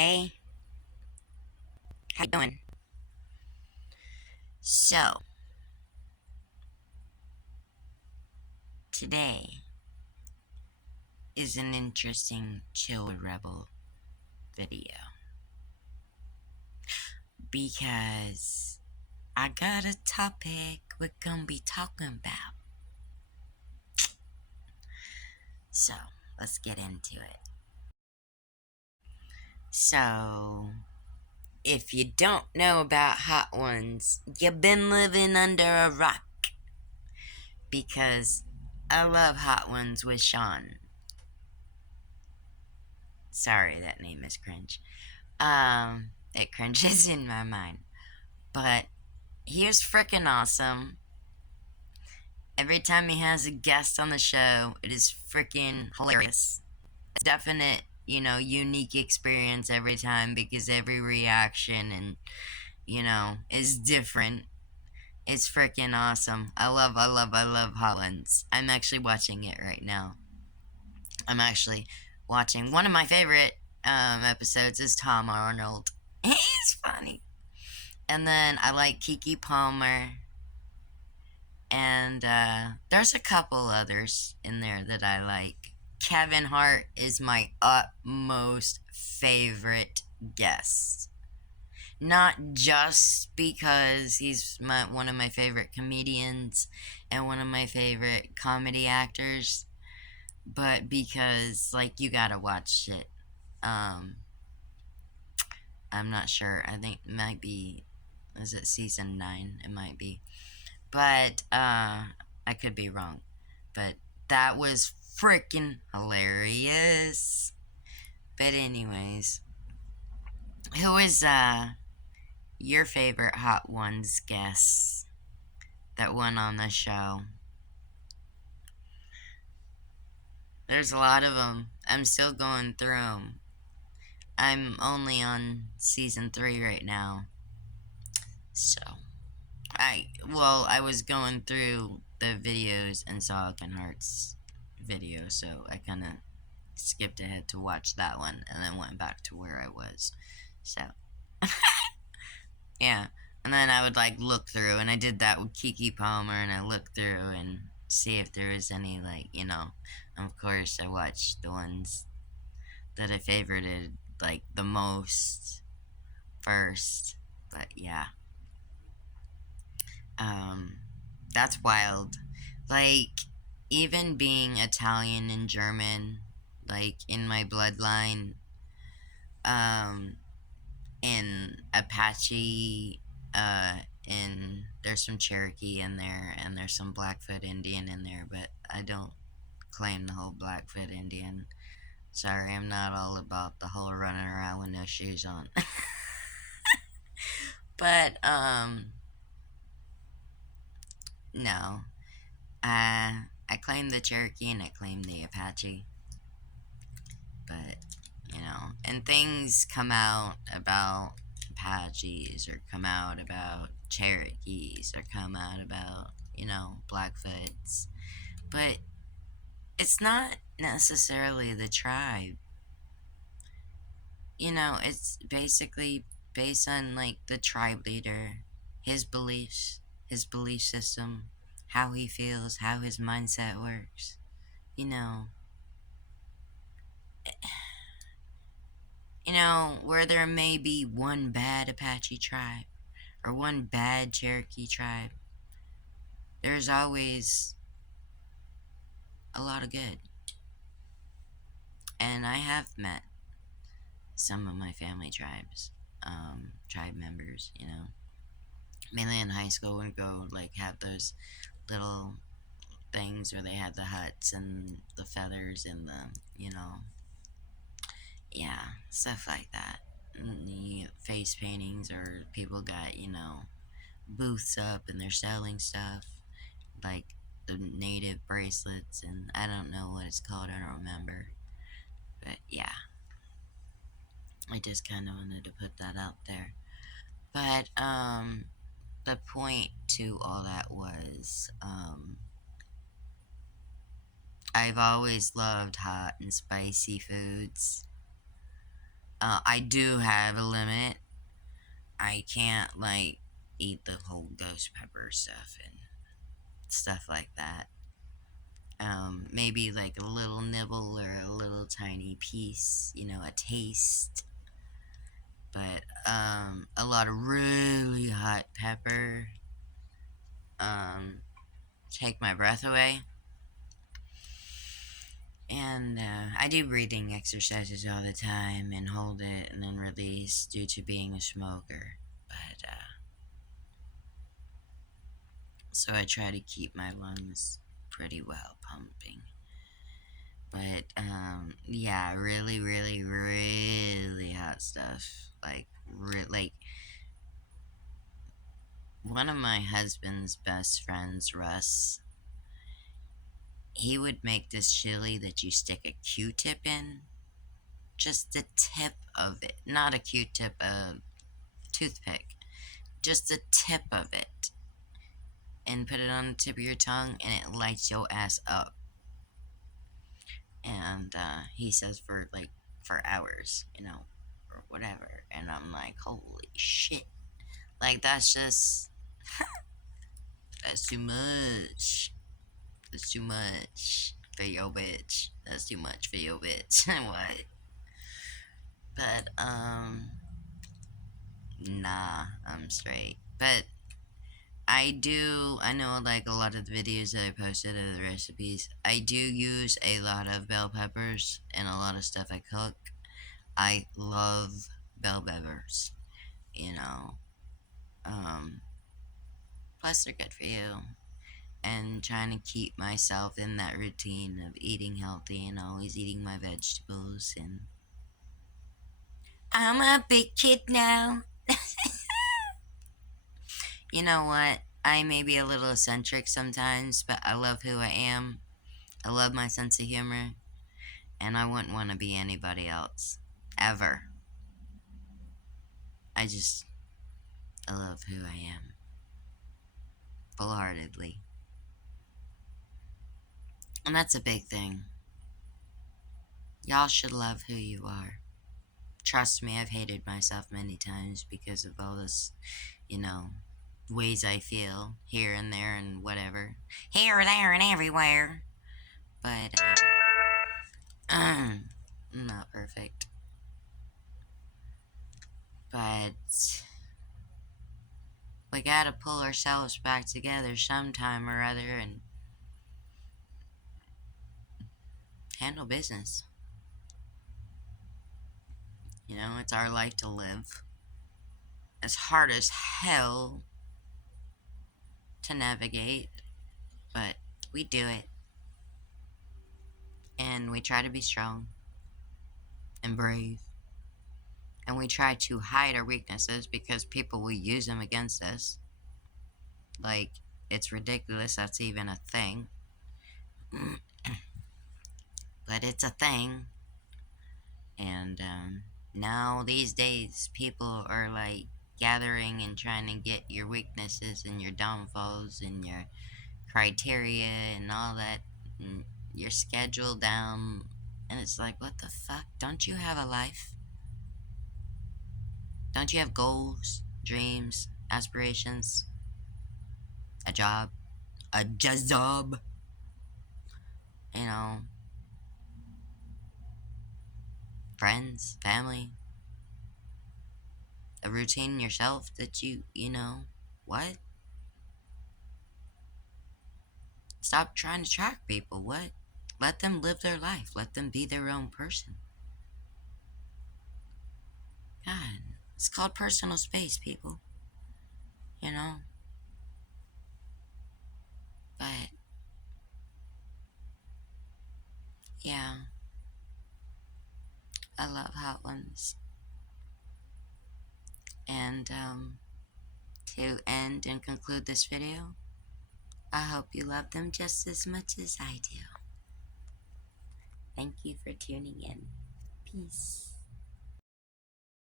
RebelKay. How you doing? So, today is an interesting Chill Rebel video because I got a topic we're gonna be talking about. So, let's get into it. So, if you don't know about Hot Ones, you've been living under a rock because I love Hot Ones with Sean. Sorry, that name is cringe. It cringes in my mind. But he is freaking awesome. Every time he has a guest on the show, it is freaking hilarious. It's definite, unique experience every time because every reaction and, is different. It's freaking awesome. I love Hollands. I'm actually watching it right now. I'm actually watching one of my favorite episodes is Tom Arnold. He's funny. And then I like Kiki Palmer. And there's a couple others in there that I like. Kevin Hart is my utmost favorite guest. Not just because he's one of my favorite comedians and one of my favorite comedy actors, but because, like, you gotta watch it. I'm not sure. I think it might be, is it season 9? It might be. But, I could be wrong. But that was freaking hilarious. But anyways, who is, your favorite Hot Ones guest that went on the show? There's a lot of them. I'm still going through them. I'm only on season 3 right now. So, I was going through the videos and saw Kevin Hart's video, so I kind of skipped ahead to watch that one and then went back to where I was. So, yeah. And then I would look through, and I did that with Kiki Palmer, and I looked through and see if there was any, of course, I watched the ones that I favorited, the most first. But yeah. That's wild. Even being Italian and German, in my bloodline, um, in Apache, in there's some Cherokee in there, and there's some Blackfoot Indian in there, but I don't claim the whole Blackfoot Indian. Sorry, I'm not all about the whole running around with no shoes on. But, no. I claim the Cherokee and I claim the Apache. But, and things come out about Apaches or come out about Cherokees or come out about, Blackfoots. But it's not necessarily the tribe. It's basically based on, the tribe leader, his beliefs, his belief system, how he feels, how his mindset works. Where there may be one bad Apache tribe or one bad Cherokee tribe, there's always a lot of good. And I have met some of my family tribe members, mainly in high school, would go, have those little things where they had the huts and the feathers and yeah, stuff like that. And the face paintings, or people got, booths up and they're selling stuff, like the native bracelets, and I don't know what it's called, I don't remember. But yeah, I just kind of wanted to put that out there. But, the point to all that was, I've always loved hot and spicy foods. I do have a limit. I can't like eat the whole ghost pepper stuff and stuff like that. Maybe like a little nibble or a little tiny piece, a taste. But a lot of really hot pepper take my breath away. And I do breathing exercises all the time and hold it and then release due to being a smoker. But so I try to keep my lungs pretty well pumping. But yeah, really, really, really hot stuff. Like one of my husband's best friends, Russ, he would make this chili that you stick a Q-tip in. Just the tip of it. Not a Q-tip, a toothpick. Just the tip of it. And put it on the tip of your tongue and it lights your ass up. And he says for hours, or whatever. And I'm like, holy shit. Like, that's just, that's too much. That's too much for your bitch. That's too much for your bitch. What? But, nah, I'm straight. But, I know like a lot of the videos that I posted of the recipes, I do use a lot of bell peppers in a lot of stuff I cook. I love bell peppers, you know. Um, Plus they're good for you. And trying to keep myself in that routine of eating healthy and always eating my vegetables. And I'm a big kid now. You know what? I may be a little eccentric sometimes, but I love who I am. I love my sense of humor, and I wouldn't want to be anybody else. Ever. I love who I am. Full heartedly. And that's a big thing. Y'all should love who you are. Trust me, I've hated myself many times because of all this, you know, ways I feel here and there and whatever. Here, there, and everywhere. But, I'm not perfect. But we gotta pull ourselves back together sometime or other and handle business. It's our life to live. It's hard as hell to navigate, but we do it. And we try to be strong and brave. And we try to hide our weaknesses because people will use them against us. Like, it's ridiculous that's even a thing. But it's a thing. And now, these days, people are like gathering and trying to get your weaknesses and your downfalls and your criteria and all that, and your schedule down. And it's like, what the fuck? Don't you have a life? Don't you have goals, dreams, aspirations, a job, a job? Friends, family, a routine yourself that what? Stop trying to track people. What? Let them live their life. Let them be their own person. God, it's called personal space, people. But, yeah, I love hot ones. And, to end and conclude this video, I hope you love them just as much as I do. Thank you for tuning in. Peace.